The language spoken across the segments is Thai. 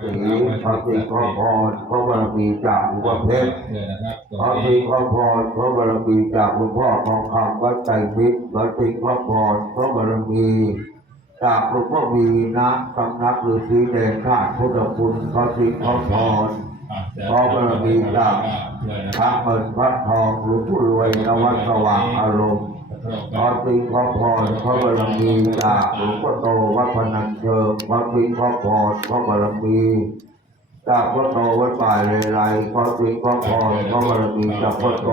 สีพระสิขอพรพระบารมีจากหลวงพ่อเพชรเชิญนะครับตรงพระสินี้ขอพรพระบารมีจากหลวงพ่อทองคำวัดไตรมิตรพระสิขอพรพระบารมีจากหลวงพ่อวีนะสำนักฤาษีเดชธาตุพุทธคุณพระสิขอพรอะเชิญขอบารมีจากเชิญนะพครัระบเงินพระทองหลวงพ่อรวยนวัดสว่างอารมณ์ ขอสิงขอพรพระบารมีจากหลวงพ่อโตวัดพนันเชิงขอสิงขอพรพระบารมีจากพ่อโตวัดป่าเลไลขอสิงขอพรพระบารมีจากพ่อโต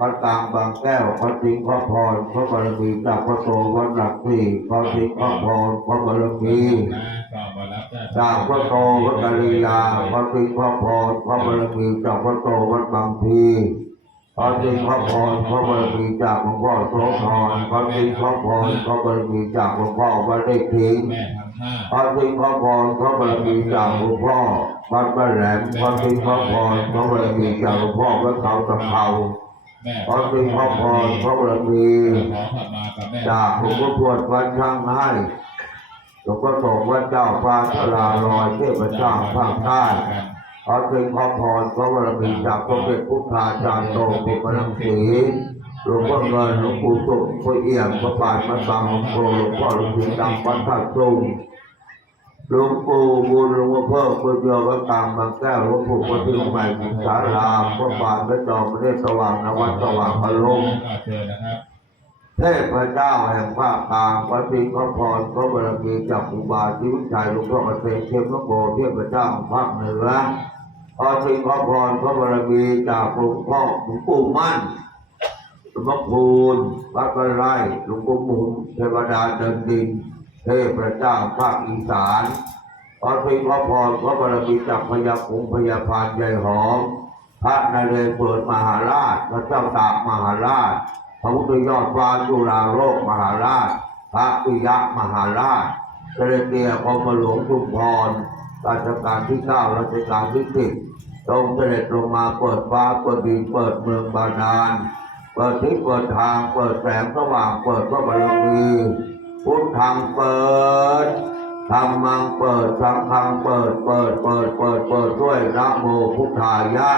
วัดกลางบางแก้วขอสิงขอพรพระบารมีจากพ่อโตวัดหลักสี่ขอสิงขอพรพระบารมีนะก็มารับได้จากพ่อโตวัดกะลียาขอสิงขอพรพระบารมีจากพ่อโตวัดบางพี ขอสิงขอพรพระบารมีจากหลวงพ่อโสธรขอสิงขอพรพระบารมีจากหลวงพ่อวัดได้ทิ้งแม่ทำห้าขอสิงขอพรพระบารมีจากหลวงพ่อวัดบ้านแหลมขอสิงขอพรพระบารมีจากหลวงพ่อวัดเขาตะเภาแม่ขอสิงขอพรพระบารมีจากหลวงพ่อพวดวัดช่างให้หลวงพ่อสงวัดเจ้าฟ้าชลาลอยเทพเจ้าภาคใต้ ขอถึงขอพรพระบารมีจากพระเป็นพุทธาจารย์โตปุปนังสีหลวงพ่อเงินหลวงปู่สุขพระเอี่ยมพระบาทพระบางหลวงปู่หลวงพ่อหลวงปู่ดำวัดท่าตุงหลวงปู่บุญหลวงพ่อเพิ่มพุทธโยวัดกางบางแก้วหลวงปู่วัดที่ใหม่บุญสารามพระบาทพระจอมพระเนตรสว่างนวัดสว่างอาระครับเทพเจ้าแห่งภาคกลางพระสิงห์พระพรพระบารมีจากอุบาชีวิชัยหลวงพ่อเกษมเทพนโกเทพเจ้าภาคเหนือ พระสิงห์พระพระบารมีจากหลวงพ่อหลวงปู่มั่นหลวงพ่อคูณวัดกระไรหลวงปู่หมุนเทวดาเดินดิน เทพเจ้าภาคอีสานพระสิงห์พระพระบารมีจากพญาคงพญาพานใหญ่หอมพระนเรศวรมหาราชพระเจ้าตากมหาราชพระพุทธยอดฟ้าจุฬาโลกมหาราชพระปิยะมหาราชเสด็จเตียกรมหลวงชุมพร รัชกาลที่เก้ารัชกาลที่สิบทรงเสด็จลงมาเปิดฟ้าเปิดดินเปิดเมืองบาดาลเปิดทิศเปิดทางเปิดแสงสว่างเปิดพระบารมีพุทธังเปิดธรรมังเปิดสังฆังเปิดเปิดเปิดเปิดเปิดด้วยนะโมพุทธายะ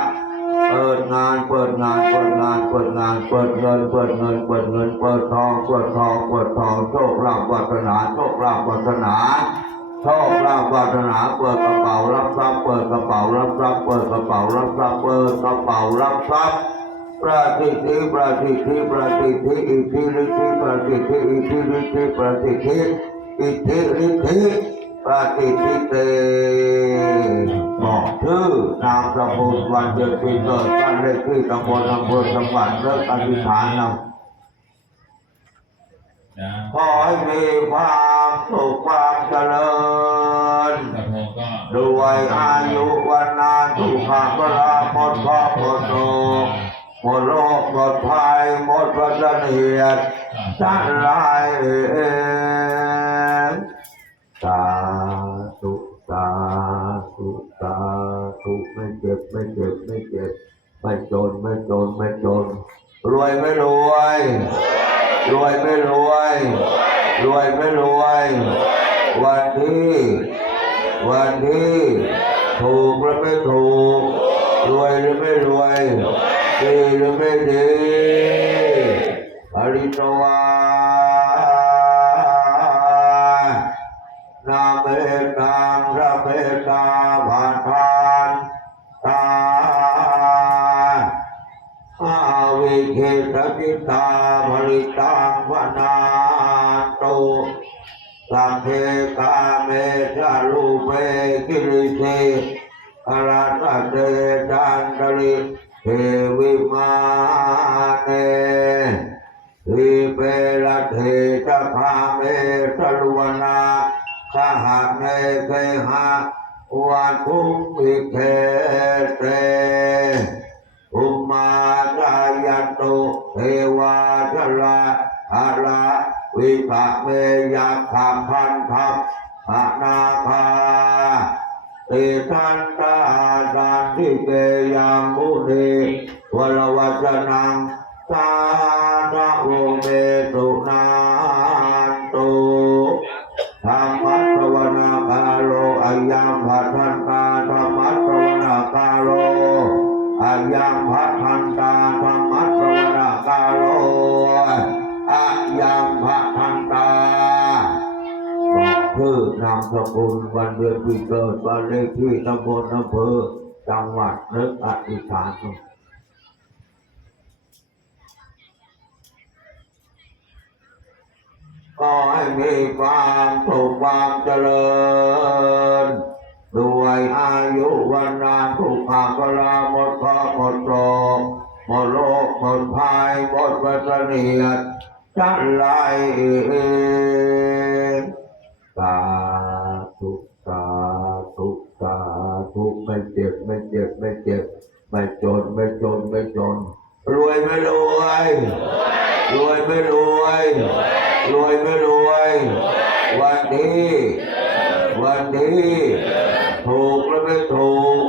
เปิดงานเปิดงานเปิดงานเปิดงานเปิดเงินเปิดเงินเปิดเงินเปิดทองเปิดทองเปิดทองโชคลาภวาสนาโชคลาภวาสนา โชคลาภวาสนาเปิดกระเป๋ารับทรัพย์เปิดกระเป๋ารับทรัพย์เปิดกระเป๋ารับทรัพย์เปิดกระเป๋ารับทรัพย์ประสิทธิประสิทธิประสิทธิอิทธิฤทธิประสิทธิอิทธิฤทธิประสิทธิอิทธิฤทธิประสิทธิเตบอกชื่อนามสกุลวันเดือนปีเกิดบ้านเลขที่ตำบลอำเภอจังหวัดเลิกอธิษฐานนะำขอให้มี ความสุขความเจริญกระโพงก็ด้วยอายุวันนาสุขะพลาหมดข้อหมดโศกหมดโรคหมดภัยหมดวัฏเนียดจันไรเองสาธุสาธุสาธุไม่เจ็บไม่เจ็บไม่เจ็บไม่จนไม่จนไม่จนรวยไม่รวยรวยไม่รวย วยไม่รวย วันที่วันที่ถูกหรือไม่ถูก รวยหรือไม่รวย ดีหรือไม่ดี วันทุมิเคเตอุมาจายันตุเทว ชื่อนามสกุลวันเดือนปีเกิดวันเลขที่ตำบลอำเภอจังหวัดนึกอธิษฐานก็ให้มีความสุขความเจริญ ด้วยอายุวันนานทุกขากลาหมดเคราะห์หมดโรคหมดโรคหมดภัยหมดวัฏเนียดจันไราธุสาธุสาธุไม่เจ็บไม่เจ็บไม่เจ็บไม่จนไม่จนไม่จน รวยไม่รวย รวยไม่รวย รวยไม่รวย วันนี้วันนี้ถูกหรือไม่ถูก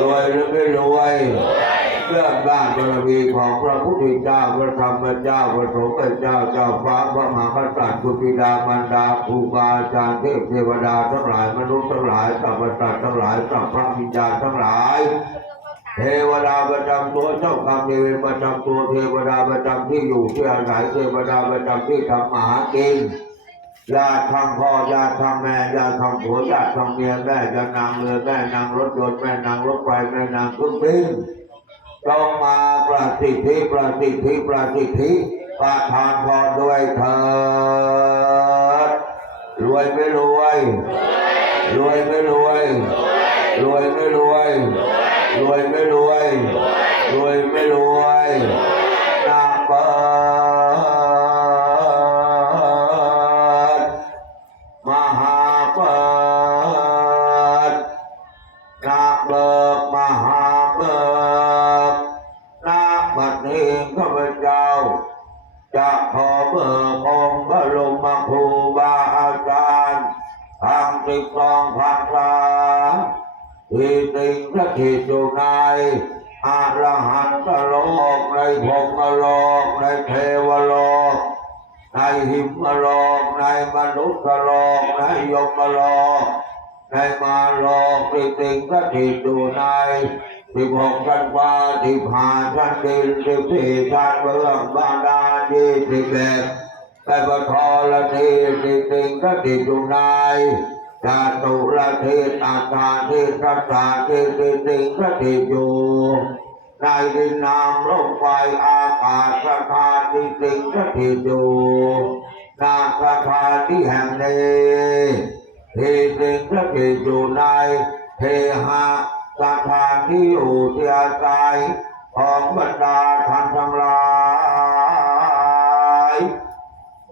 รวยหรือไม่รวยเรื่องด้านบารมี พระพุทธเจ้าพระธรรมเจ้าพระสงฆ์เจ้าเจ้าฟ้าพระมหากษัตริย์สุปิดามารดาครูบาอาจารย์เทพเทวดาทั้งหลายมนุษย์ทั้งหลายสัพพสัตว์ทั้งหลายสัพพะวิญญาณทั้งหลายเทวดาประจำตัวเจ้ากรรมนเวรประจำตัวเทวดาประจำที่อยู่ที่อาศัยเทวดาประจำที่ทำมาหากินญาติทางพ่อญาติทางแม่ญาติทางผัวญาติทางเมียแม่จะนางเรือแม่นางรถยนต์แม่นางรถไฟแม่นางเครื่องบิน จงมาประสิทธิประสิทธิประสิทธิประทานพรด้วยเถิดรวยไม่รวยรวยไม่รวยรวยไม่รวยรวยไม่รวยรวยไม่รวยนา ยมโลกในมาโลกที่ติงพระทิจุในสิบหกชั้นฟ้าสิบห้าชั้นดินสิบสี่ชั้นเบื้องบาดาลยี่สิบเอ็ดไปปทละทีสิติงพระทิจุในจาตุละทีตาตาทีสัตตาทีสิติงพระทิจุในดินน้ำลมไฟอากาศสถานที่สิ่งสถิตอยู่ นาสถาที่แห่งนี้ที่สิ่งสถิตอยู่ในเทหะสถานที่อยู่ที่อาศัยของบรรดาท่านทั้งหลาย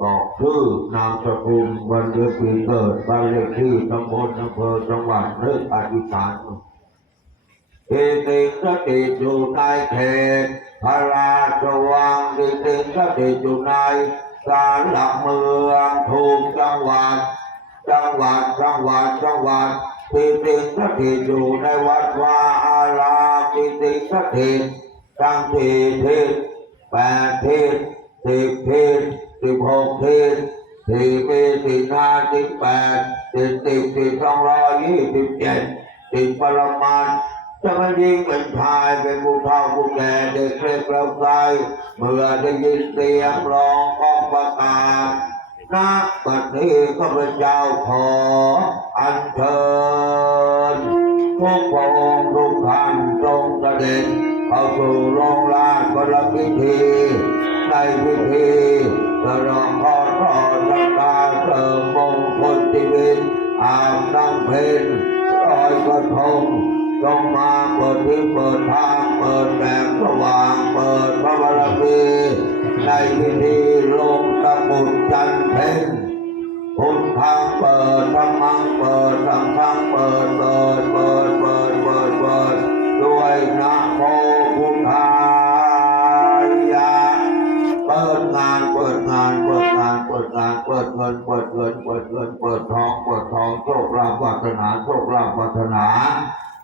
บอกชื่อนามสกุลวันเดือนปีเกิดบ้านเลขที่ตำบลอำเภอจังหวัดเลือกอธิษฐานอิติสติอยู่ในเขตพระราชวังอิติสติอยู่ใน ศาลหลักเมืองถูกจังหวัดจังหวัดจังหวัดจังหวัดอิติสติตอยู่ในวัดวาอารามอิติสติทั้งสี่ทิศแปดทิศสิบทิศสิบหกทิศสี่ปีสี่ห้าสิบแปดสิบสิบสิบสองร้อยยี่สิบเจ็ดสิบปรมาณ จะมายิงเป็นชายเป็นผู้เฒ่าผู้แก่เด็กเล็กเราใสเมื่อได้ยินเสียงร้องของประกาศนักบัดนี้ข้าพเจ้าขออัญเชิญทุกพระองค์ทุกท่านทรงเสด็จเข้าสู่โรงลาชบรพิธีในพิธีฉลองขอทอดชะตาเสริมมงคลชีวิตอาบน้ำเพ็ญลอยกระทง จงมาเปิดที่เปิดทางเปิดแสงสว่างเปิดพระบารมีในพิธีลงตะกุดจันเพ็ญพุทธังเปิดธรรมังเปิดสังฆังเปิดเปิดเปิดเปิดเปิดเปิดด้วยนะโมพุทธา ปิดงานเปิดงานเปิดงานเปิดงานเปิดเงินเปิดเงินเปิดเงินเปิดทองเปิดทองโชคลาภวาสนาโชคลาภวาสนา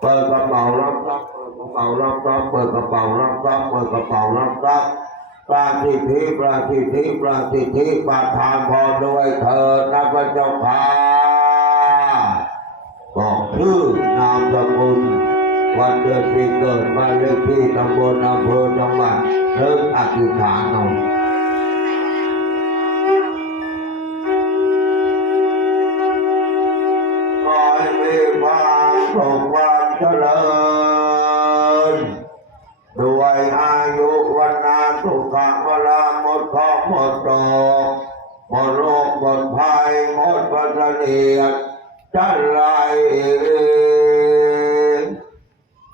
เปิดกระเป๋ารับทรัพย์เปิดกระเป๋ารับทรัพย์เปิดกระเป๋ารับทรัพย์เปิดกระเป๋ารับทรัพย์ปราสิทธิปราสิทธิปราสิทธิประทานพรด้วยเถิดนะพระเจ้าค่ะบอกชื่อนามสกุลวันเดือนปีเกิดบ้านเลขที่ตำบลอำเภอจังหวัดเริ่มอธิษฐานเอา เจริญด้วยอายุวันนาสุขะเวลาหมดเคราะห์หมดโรคหมดโรคหมดภัยหมดปัญเนียดจันไร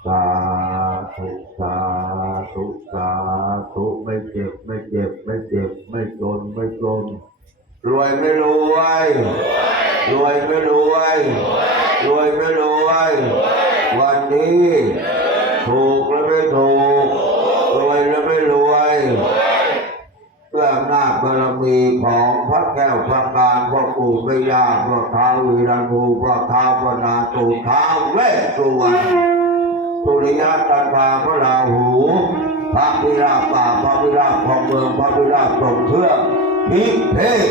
สาธุสาธุสาธุไม่เจ็บไม่เจ็บไม่เจ็บไม่จนไม่จนรวยไม่รวยรวยไม่รวยรวยไม่รวย วันนี้ถูกและไม่ถูกรวยและไม่รวยด้วยอำนาบารมีของพระแก้วพระการพ่อปู่แม่ย่าพ่อท้าววีรันูพ่อท้าวพนาตูท้าวเวสสุวรรณสุริยะจันทราพระราหู พระพิราบป่าพระพิราบของเมืองพระพิราบทรงเครื่องพิเทศ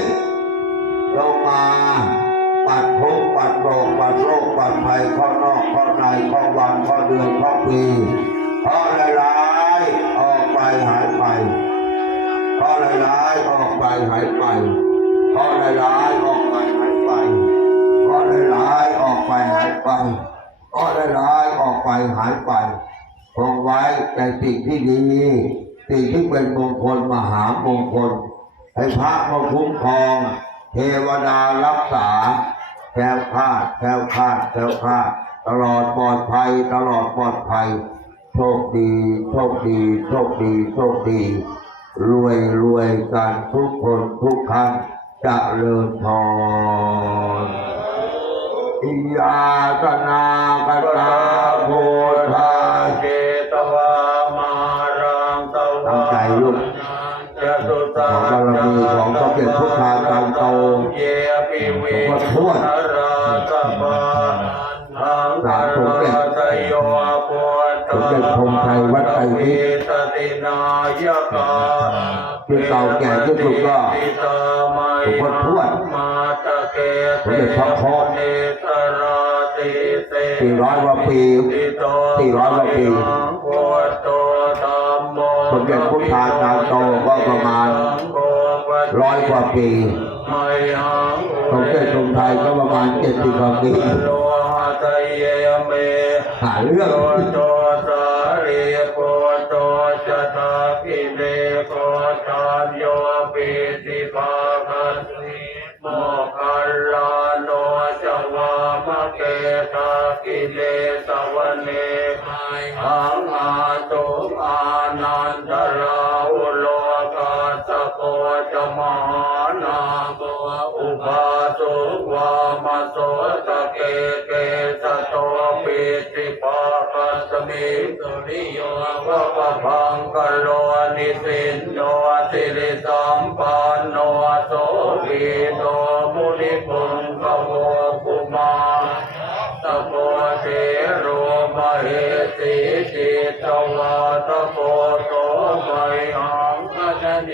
ลงมา ปัดทุกปัดโรคปัดโรคปัดภัยข้อนอกข้อในข้อวันข้อเดือนข้อปีข้อร้ายๆออกไปหายไปข้อร้ายๆออกไปหายไปข้อร้ายๆออกไปหายไปข้อร้ายๆออกไปหายไปข้อร้ายๆออกไปหายไปคงไว้แต่สิ่งที่ดีสิ่งที่เป็นมงคลมหามงคลให้พระมาคุ้มครอง เทวดารักษา คล้วคลาดแคล้วคลาดแคล้วคลาดตลอดปลอดภัย ตลอดปลอดภัย โชคดีโชคดีโชคดีโชคดี รวยรวยกันทุกคนทุกท่านจะเลิญพรอิยาตนาคตาโพธาเจตวามารังตวาตั้งใจลูกจตุตาของบารมีของพระเดชพุทธาจารย์โตเยปิเวหลวงพ่อทวด ที่เก่าแก่ที่สุดก็ปิตามัหลวงพ่อทวดมาตะเกสมเด็จพระโคสี่ร้อยกว่าปีสี่ร้อยกว่าปีสมเด็จพุทธาจารย์โตก็ประมาณร้อยกว่าปีสมเด็จทรงไทยก็ประมาณเจ็ดสิบกว่าปีหาเรื่อง เนหังอาตุอานันตราอุโลกาสโกจมหานาโกอุบาสุวามโสตะเกเกสโตปิติปาคัสมิสุริโยวะปะพังกโลนิสินโนสิริสัมปันโนโสภิโตมุนิโว เหติจิตวาตโกโตไมหังคะจเน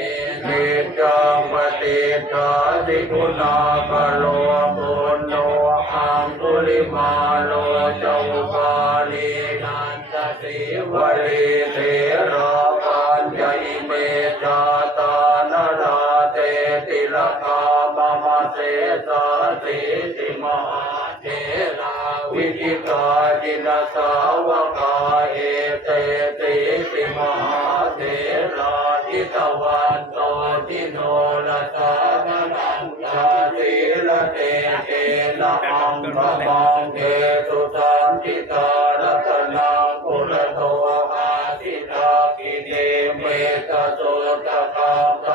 นิจังปฏิทาติคุณากโลปุณโนอังตุลิมาโลจุปาลีนันตสิวลี พระมังเทสุสันติตารัตนังปุรโตอาทิตากิเนเมตโสตะคัง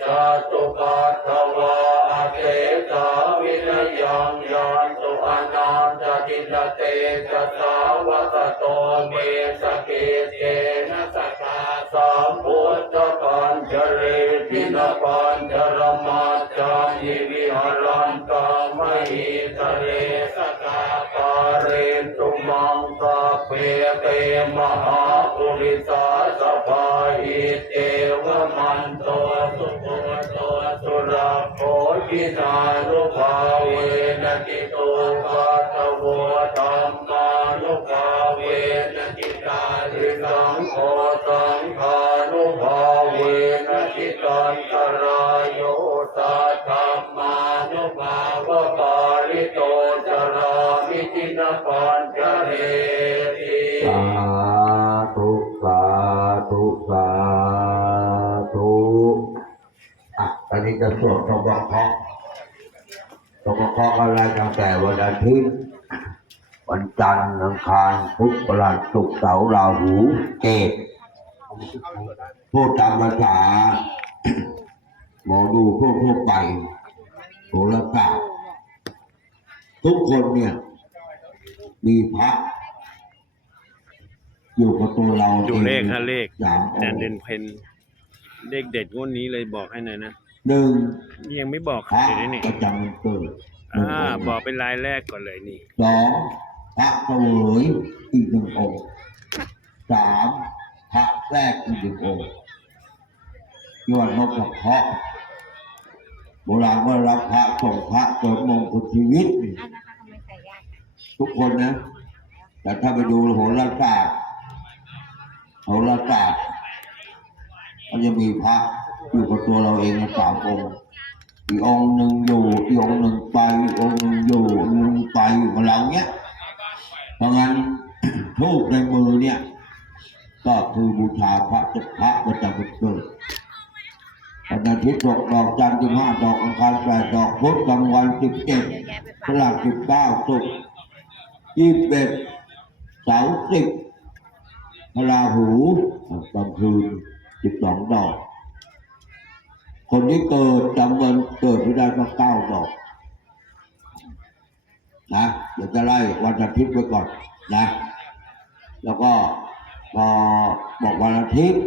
จตุปัฏฐวาอเกตวินยยนตุอนันตินเจะสาวสโตเมสเกเนสกาสัมพุทธปัญจเรตินปัญจรมาจายิวิหารันตามหิตเรสกา เรนตุมังกาเปเตมหาปุริสาสภาหิเตวมันโตสุโขโตสุรโคินานุภาเวนะกิโตปัตโวธรรมานุภาเวนะิตาธิสังโฆสังฆานุภาเวนะิตันตรายโยสั ปัญจเรติสาธุสาธุสาธุอะตอนนี้จะสวดตบเคราะตบเคราะห์อะไรตั้งแต่วันอาทิตย์วันจันทร์อังคารพุธพฤหัสศุกร์เสาร์ราหูเกตพูดตามภาษาหมอดูทั่วๆไปโหราศาสตร์ทุกคนเนี่ย มีพระอยู่กับตัวเราดูเลขฮะเลขสามอแต่งเด่นค์เพนเลขเด็ดงวดนี้เลยบอกให้หน่อยนะหนึ่งยังไม่บอกพระเลยนะนี่ประจำวันเกิดหนึ่งอ่าองค์บอกเป็นรายแรกก่อนเลยนี่สองพระเสวยอีกหนึ่งองค์สามพระแรกอีกหนึ่งองค์ยอดนกกระเคราะห์โบราณว่ารับพระส่งพระเกิดมงคลชีวิต ทุกคนนะ แต่ถ้าไปดูโหราศาสตร์โหราศาสตร์มันจะมีพระอยู่กับตัวเราเองนะสามองค์อีกองค์หนึ่งอยู่อีกองค์หนึ่งไปอีกองค์หนึ่งอยู่องหนึ่งไปอยู่กับเราเนี้ยเพราะงั้นทูบในมือเนี่ย ก็คือบูชาพระจุพระประจำวันเกิดวันอาทิตย์ดอกดอกจันทร์สิบห้าดอกอังคารแปดดอกพุธกลางวันสิบเจ็ดเยอะแยะไปพฝากฤหัสสิบเก้าศุกร์ ยี่สิบเอ็ดสาร์สิบราหูกลางคืนสิบสองดอก คนที่เกิดจำวันเกิดไม่ได้ก็เก้าดอกนะเดี๋ยวจะไล่วันอาทิตย์ไว้ก่อนนะ แล้วก็พอบอกวันอาทิตย์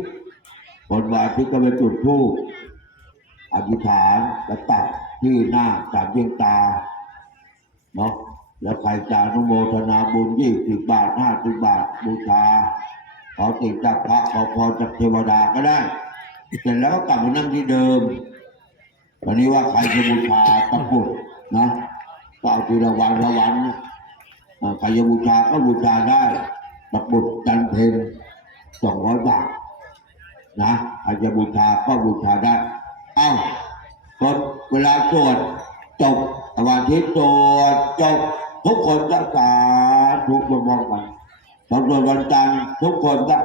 คนวันอาทิตย์ก็ไปจุดธูปอธิษฐานและตัดที่หน้าสามเพียงตาเนาะ แล้วใครจะอนุโมทนาบุญยี่สิบบาทห้าสิบบาทบูชาขอติดจากพระขอพรจากเทวดาก็ได้ เสร็จแล้วก็กลับมานั่งที่เดิมวันนี้ว่าใครจะบูชาตะกุดนะก็เอาทีละวันละวันใครจะบูชาก็บูชาได้ตะกุดจันเพนสองร้อยบาทนะใครจะบูชาก็บูชาได้ เอ้าตอนเวลาสวดจบวันทิตย์สวดจบ ทุกคนก็สาธุมองกันตอนสวดวันจันทร์ทุกคนก็